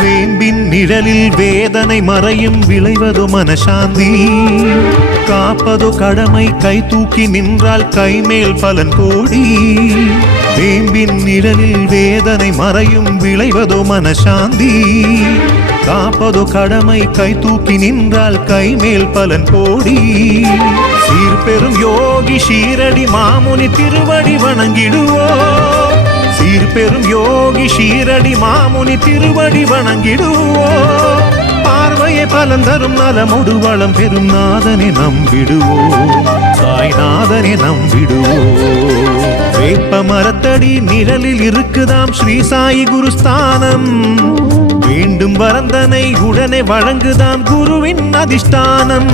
வேம்பின் நிழலில் வேதனை மறையும் விளைவதோ மனசாந்தி காப்பதோ கடமை கை தூக்கி நின்றால் கைமேல் பலன் கோடி வேம்பின் நிழலில் வேதனை மறையும் விளைவதோ மனசாந்தி காப்பதோ கடமை கை தூக்கி நின்றால் கைமேல் பலன் கோடி சீர்பெரும் யோகி ஷீரடி மாமுனி திருவடி வணங்கிடுவோ சீர்பெரும் யோகி ஷீரடி மாமுனி திருவடி வணங்கிடுவோ பார்வையை பலன் தரும் நலமுடு வளம் பெரும் நாதனை நம்பிடுவோ சாய்நாதனை நம்பிடுவோ வேப்ப மரத்தடி நிழலில் இருக்குதாம் ஸ்ரீ சாயி குருஸ்தானம் வேண்டும் வரந்தனை உடனே வழங்குதாம் குருவின் அதிஷ்டானம்